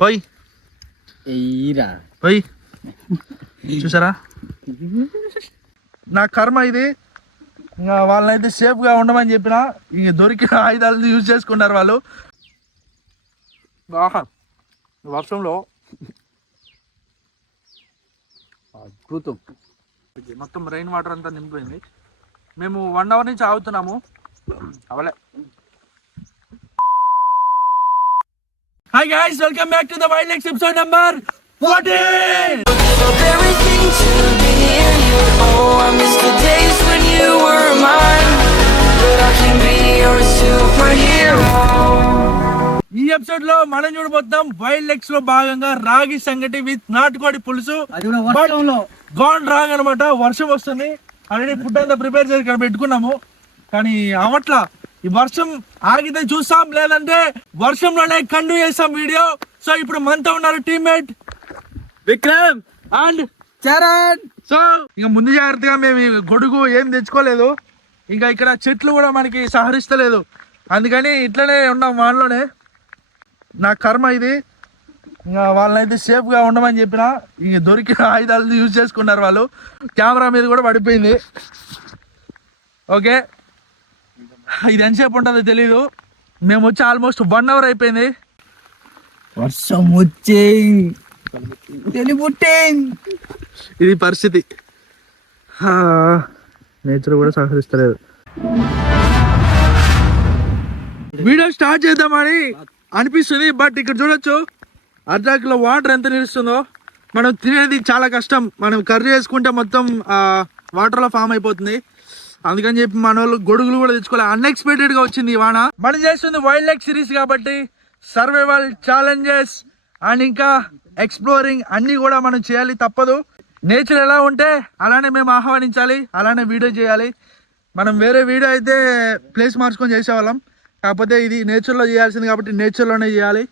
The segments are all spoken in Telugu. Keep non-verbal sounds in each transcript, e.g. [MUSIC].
పోయి పోయి చూసారా? నా కర్మ ఇది. ఇంకా వాళ్ళనైతే సేఫ్గా ఉండమని చెప్పిన ఇంక దొరికిన ఆయుధాలు యూజ్ చేసుకున్నారు వాళ్ళు. ఆహా వర్షంలో అద్భుతం. మొత్తం రెయిన్ వాటర్ అంతా నిండిపోయింది. మేము వన్ అవర్ నుంచి ఆగుతున్నాము. అవలే. Hi guys welcome back to the wild X episode number 14 of everything to be near you. I miss the days when you were mine. But I can be your superhero. ఈ ఎపిసోడ్లో మనం చూడబోతున్నాం వైల్డ్ ఎక్స్లో భాగంగా రాగి సంగటి విత్ నాటుకోడి పులుసు. గాన్ రాంగ్ అనమాట వర్షం వస్తుంది. ఆల్రెడీ ఫుడ్ అంతా ప్రిపేర్ చేసి ఇక్కడ పెట్టుకున్నాము. కానీ అవట్లా. ఈ వర్షం ఆగితే చూస్తాం లేదంటే వర్షంలోనే కండు చేసాం వీడియో. సో ఇప్పుడు మనతో ఉన్నారు teammate Vikram and Charan. So ఇంకా ముందు జాగ్రత్తగా మేము గొడుగు ఏం తెచ్చుకోలేదు. ఇంకా ఇక్కడ చెట్లు కూడా మనకి సహరిస్తలేదు అందుకని ఇట్లనే ఉన్నాం వాళ్ళలోనే నా కర్మ ఇది. ఇంకా వాళ్ళనైతే సేఫ్గా ఉండమని చెప్పిన ఇంక దొరికిన ఆయుధాలు యూజ్ చేసుకున్నారు వాళ్ళు. కెమెరా మీద కూడా పడిపోయింది. ఓకే. [LAUGHS] ఇది ఎంతసేపు ఉంటుందో తెలీదు. మేము వచ్చి ఆల్మోస్ట్ వన్ అవర్ అయిపోయింది. వర్షం వచ్చే ఇది పరిస్థితి. నేచర్ కూడా సహకరిస్తలేదు. వీడియో స్టార్ట్ చేద్దామని అనిపిస్తుంది బట్ ఇక్కడ చూడొచ్చు అర్ధాకిలో వాటర్ ఎంత నిలుస్తుందో. మనం తినేది చాలా కష్టం. మనం కర్రీ చేసుకుంటే మొత్తం వాటర్లో ఫామ్ అయిపోతుంది. అందుకని చెప్పి మన వాళ్ళు గొడుగులు కూడా తెచ్చుకోవాలి అన్ఎక్స్పెక్టెడ్గా వచ్చింది ఈ వాన. మనం చేస్తుంది వైల్డ్ లైఫ్ సిరీస్ కాబట్టి సర్వైవల్ ఛాలెంజెస్ అండ్ ఇంకా ఎక్స్ప్లోరింగ్ అన్ని కూడా మనం చేయాలి తప్పదు. నేచర్ ఎలా ఉంటే అలానే మేము ఆహ్వానించాలి అలానే వీడియో చేయాలి. మనం వేరే వీడియో అయితే ప్లేస్ మార్చుకొని చేసేవాళ్ళం. కాకపోతే ఇది నేచర్లో చేయాల్సింది కాబట్టి నేచర్లోనే చేయాలి.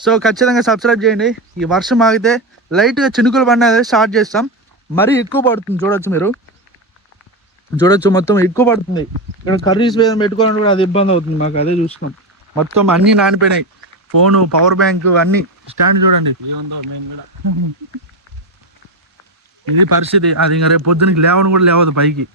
సో ఖచ్చితంగా సబ్స్క్రైబ్ చేయండి. ఈ వర్షం ఆగితే లైట్గా చినుకులు పడినది స్టార్ట్ చేస్తాం. మరీ ఎక్కువ పడుతుంది చూడొచ్చు మీరు. చూడొచ్చు మొత్తం ఎక్కువ పడుతుంది. ఇక్కడ కర్రీస్ మీద పెట్టుకోవాలంటే కూడా అది ఇబ్బంది అవుతుంది మాకు అదే చూస్తున్నాం. మొత్తం అన్నీ నానిపోయినాయి. ఫోను పవర్ బ్యాంక్ అన్నీ. స్టాండ్ చూడండి. ఇది పరిస్థితి. అది ఇంకా రేపు పొద్దునకి లేవని కూడా లేవదు పైకి.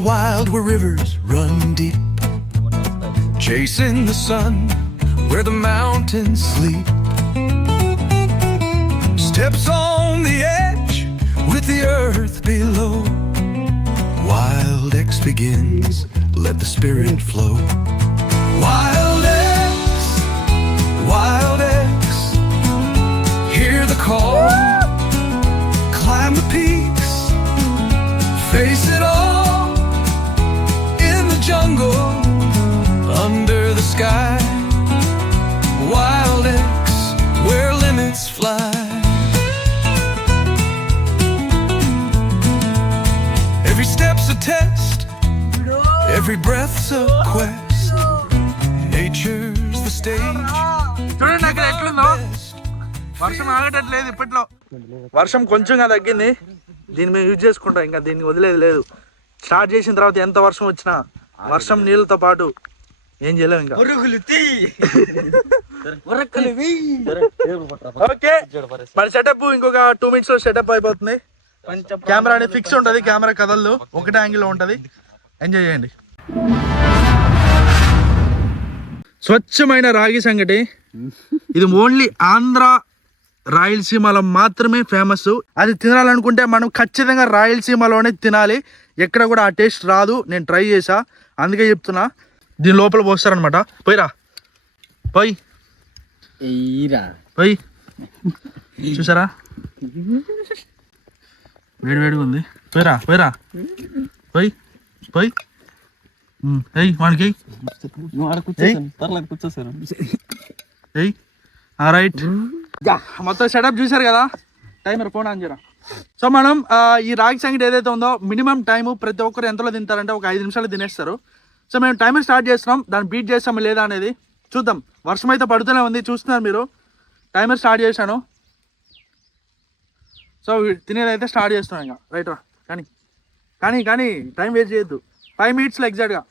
The wild where rivers run deep, chasing the sun where the mountains sleep. Steps on the edge with the earth below. Wild X begins, let the spirit flow. Wild X, Wild X, hear the call, అక్కడ ఎట్లుందో. వర్షం ఆగటట్లేదు ఇప్పట్లో. వర్షం కొంచెంగా తగ్గింది. దీన్ని మేము యూజ్ చేసుకుంటాం ఇంకా దీన్ని వదిలేదు లేదు. స్టార్ట్ చేసిన తర్వాత ఎంత వర్షం వచ్చినా వర్షం నీళ్ళతో పాటు ఏం చేయలేము ఇంకా. ఓకే మన సెటప్ ఇంకొక టూ మినిట్స్లో సెటప్ అయిపోతుంది. కెమెరా అనేది ఫిక్స్ ఉంటది కెమెరా కదలదు. ఒకటే యాంగిల్లో ఉంటది. ఎంజాయ్ చేయండి. స్వచ్ఛమైన రాగి సంగటి. ఇది ఓన్లీ ఆంధ్ర రాయలసీమలో మాత్రమే ఫేమస్ అది తినాలనుకుంటే మనం ఖచ్చితంగా రాయలసీమలోనే తినాలి. ఎక్కడ కూడా ఆ టేస్ట్ రాదు. నేను ట్రై చేసా అందుకే చెప్తున్నా. దీని లోపల పోస్తారనమాట పోయిరా. పోయి. పోయి. చూసారా? వేడి వేడిగా ఉంది. పోయిరా పోయిరా. పోయి. పోయి. ఎయ్ వానికి ఎయ్. రైట్ మొత్తం సెటప్ చూసారు కదా? టైమర్ ఫోన్ ఆన్ చేయరా? సో మనం ఈ రాగి సంగటి ఏదైతే ఉందో మినిమం టైం ప్రతి ఒక్కరు ఎంతలో తింటారంటే ఒక ఐదు నిమిషాలు తినేస్తారు. సో మేము టైమర్ స్టార్ట్ చేస్తున్నాం. దాన్ని బీట్ చేస్తాము లేదా అనేది చూద్దాం. వర్షం అయితే పడుతూనే ఉంది చూస్తున్నారు మీరు. టైమర్ స్టార్ట్ చేశాను. సో తినేదైతే స్టార్ట్ చేస్తున్నాం ఇంకా. రైట్ రా? కానీ కానీ కానీ టైం వేస్ట్ చేయొద్దు. ఫైవ్ మినిట్స్లో ఎగ్జాక్ట్గా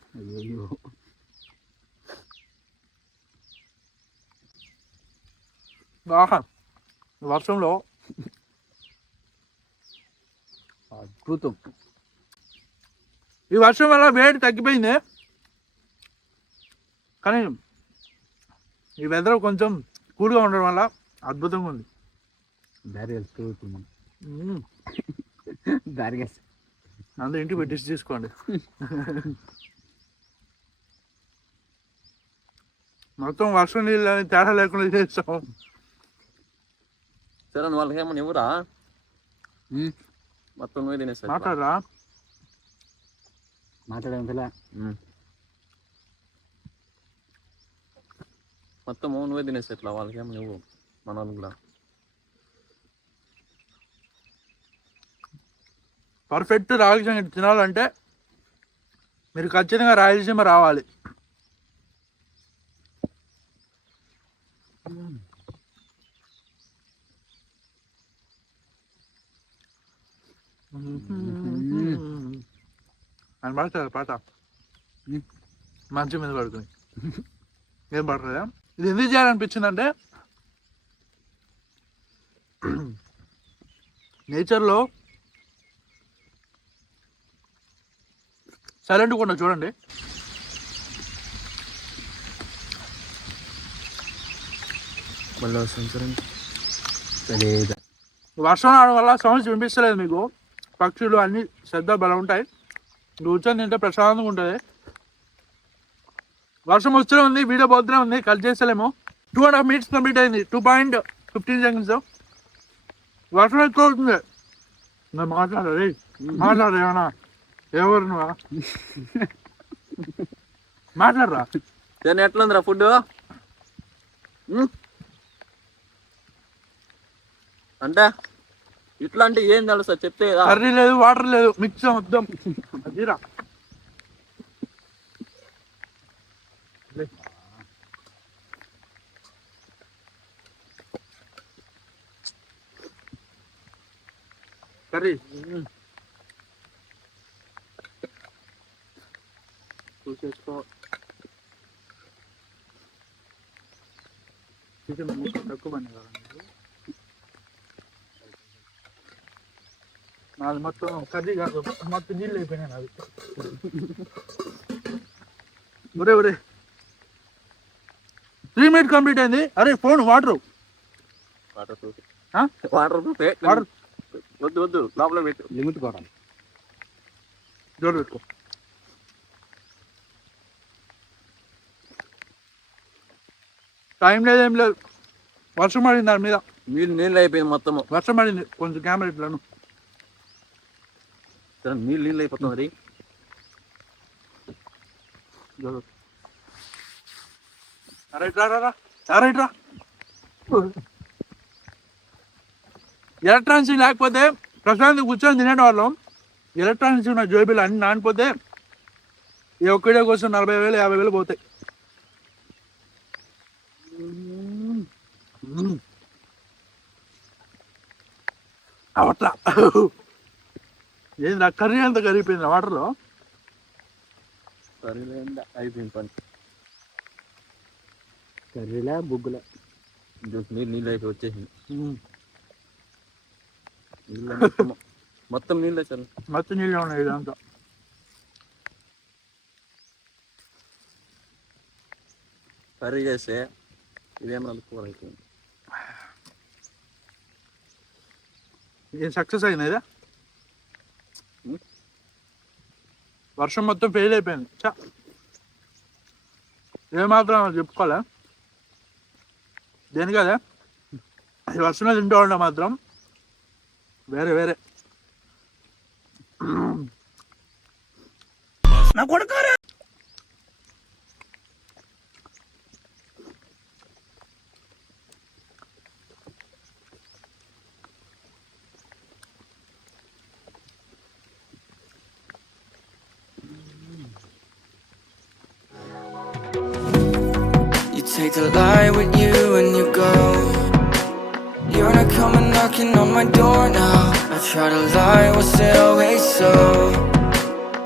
వర్షంలో. అద్భుతం. ఈ వర్షం వల్ల వేడి తగ్గిపోయింది. కానీ ఈ వెదర్ కొంచెం కూల్గా ఉండడం వల్ల అద్భుతంగా ఉంది. దారి వెళ్తుంది మ్మ్. దారి అందరూ ఇంటికి పెట్టి తీసుకోండి మొత్తం వర్షం నీళ్ళు తేడా లేకుండా చేస్తాం సరే నువ్వు వాళ్ళకి ఏమన్నా ఇవ్వరా? మొత్తం నువ్వే తినేస్తా మాట్లాడరా? మాట్లాడడం పిల్ల మొత్తం నువ్వే తినేస్తా ఇట్లా వాళ్ళకి ఏమన్నా ఇవ్వు మన కూడా. పర్ఫెక్ట్ రాయలసీమ తినాలంటే మీరు ఖచ్చితంగా రాయలసీమ రావాలి. అని పాడతారు పాట? మంచం మీద పడుకుని. ఏం పాడరా ఇది ఎందుకు చేయాలనిపించిందంటే నేచర్లో సైలెంట్ కూడా చూడండి. వర్షం రావడం వల్ల సౌండ్స్ వినిపిస్తలేదు మీకు. పక్షులు అన్ని శ్రద్ధ బలం ఉంటాయి. కూర్చొని తింటే ప్రశాంతంగా ఉంటుంది. వర్షం వస్తూనే ఉంది వీడియో పోతూనే ఉంది cut చేస్తలేము. Two and half minutes complete అయింది టూ పాయింట్ ఫిఫ్టీన్ సెకండ్స్ వర్షం ఎక్కువ అవుతుంది. నేను మాట్లాడాలి మాట్లాడు ఏమన్నా. ఎవరు నువ్వా? మాట్లాడరా? నేను ఎట్లుందిరా ఫుడ్ అంటే? ఇట్లాంటి అంటే ఏం తెలుసా? చెప్తే కదా కర్రీ లేదు వాటర్ లేదు. మిక్స్ మొత్తం. జీరా. కర్రీ. చూసేసుకో. చికెన్ తక్కువ పని కదా నాది మొత్తం కర్రీ కాదు మొత్తం నీళ్ళు అయిపోయినాయి నాది ఒరే ఒరే త్రీ మినిట్ కంప్లీట్ అయింది. అరే ఫోన్ వాటర్ వాటర్ ప్రూఫ్ ఆ? వాటర్ ప్రూఫ్ వాటర్ వద్దు వద్దు లోపల పెట్టు. లిమిట్ కూడా జోడు పెట్టుకో. టైం లేదు ఏం లేదు. వర్షం పడింది దాని మీద. నీళ్ళు నీళ్ళు అయిపోయింది మొత్తము. వర్షం పడింది. కొంచెం కెమెరా ఇట్లాను నీళ్ళు నీళ్ళు అయిపోతుంది మరి రా ఎలక్ట్రానిక్స్ లేకపోతే ప్రశాంత్ కూర్చొని తినేటవాళ్ళం ఎలక్ట్రానిక్స్ ఉన్న జోబీలు అన్ని నానిపోతే ఈ ఒక్కడే కోసం నలభై వేలు యాభై వేలు పోతాయి అవట్లా ఏంది కర్రీ అంత కరిగిపోయింది? వాటర్లో? సరేలేండి అయిపోయింది పని. కర్రీలా బుగ్గుల. జస్ట్ నీళ్ళు నీళ్ళు అయిపోయి వచ్చేసింది. నీళ్ళు మొత్తం నీళ్ళే సార్ మత్తు నీళ్ళు ఉన్నాయి ఇదంతా. కర్రీ చేస్తే ఇదేమన్నా కూర అయిపోయింది. ఏం సక్సెస్ అయింది ఇదా వర్షం మొత్తం ఫెయిల్ అయిపోయింది. చా ఏమాత్రం చెప్పుకోలే. దేని కదా అది వర్షంలో తింటూ ఉండే మాత్రం. వేరే వేరే. You take the lie with you and you go. You're not coming knocking on my door now. I try to lie, was it always so?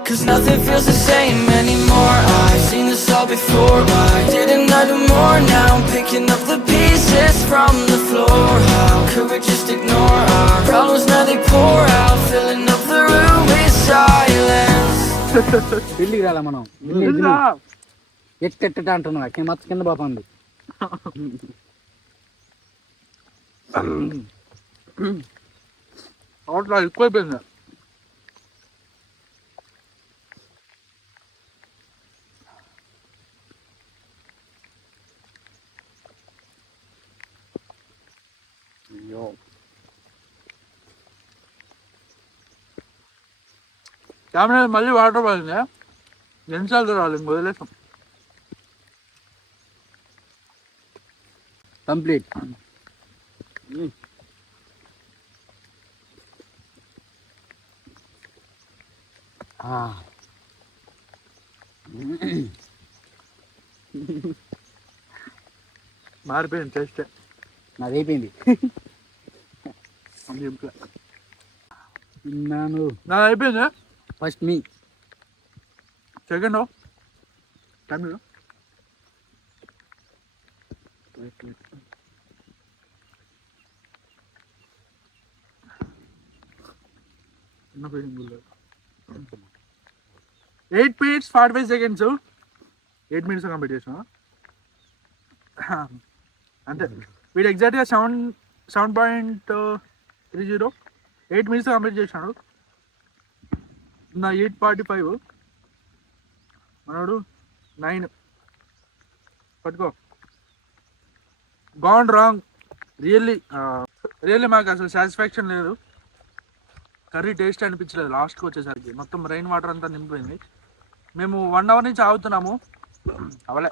Cause nothing feels the same anymore. I've seen this all before. Why didn't I do more now? I'm picking up the pieces from the floor. How could we just ignore our problems now? They pour out, filling up the room with silence. [LAUGHS] ఢిల్లీకి రాలే మనం ఢిల్లీ ఎట్టెట్టట అంటున్నా కింద కింద పోతుంది. అవట్లా ఎక్కువైపోయింది. అయ్యో. కెమెరా మళ్ళీ వాటర్ పడింది? ఎన్నిసార్లు రావాలి? ఇంక వదిలేసాం కంప్లీట్. మారిపోయింది టేస్ట్ నాది అయిపోయింది. తిన్నాను. నాది అయిపోయింది? ఫస్ట్ మీ. Second time eight minutes forty five seconds. Eight minutes complete చేసిన అంతే. వీడు ఎగ్జాక్ట్గా seven seven point uh, three zero eight minutes complete చేసినాడు. నా ఎయిట్ ఫార్టీ ఫైవ్. మనోడు నైన్. పట్టుకో. గాన్ రాంగ్ రియల్లీ రియల్లీ మాకు అసలు సాటిస్ఫాక్షన్ లేదు. కర్రీ టేస్ట్ అనిపించలేదు లాస్ట్కి వచ్చేసరికి. మొత్తం రెయిన్ వాటర్ అంతా నిండిపోయింది. మేము వన్ అవర్ నుంచి ఆగుతున్నాము. అవలే.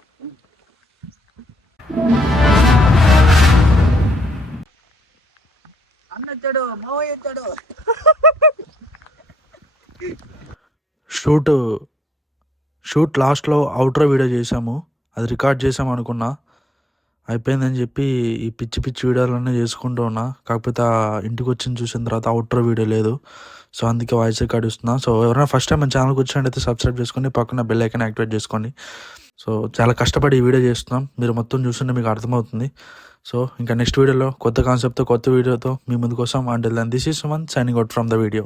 షూట్ షూట్ లాస్ట్లో అవుటర్ వీడియో చేసాము అది రికార్డ్ చేసాము అనుకున్నా అయిపోయిందని చెప్పి ఈ పిచ్చి పిచ్చి వీడియోలన్నీ చేసుకుంటూ ఉన్నా. కాకపోతే ఆ ఇంటికి వచ్చిన చూసిన తర్వాత అవుటర్ వీడియో లేదు. సో అందుకే వాయిస్ రికార్డ్ ఇస్తున్నా సో ఎవరైనా ఫస్ట్ టైం మన ఛానల్కి వచ్చినట్టయితే సబ్స్క్రైబ్ చేసుకొని పక్కన బెల్ ఐకన్ యాక్టివేట్ చేసుకోండి సో చాలా కష్టపడి ఈ వీడియో చేస్తున్నాం. మీరు మొత్తం చూస్తుంటే మీకు అర్థమవుతుంది. సో ఇంకా నెక్స్ట్ వీడియోలో కొత్త కాన్సెప్ట్తో కొత్త వీడియోతో మీ ముందుకు వస్తాం. అంటే this is one signing out from the video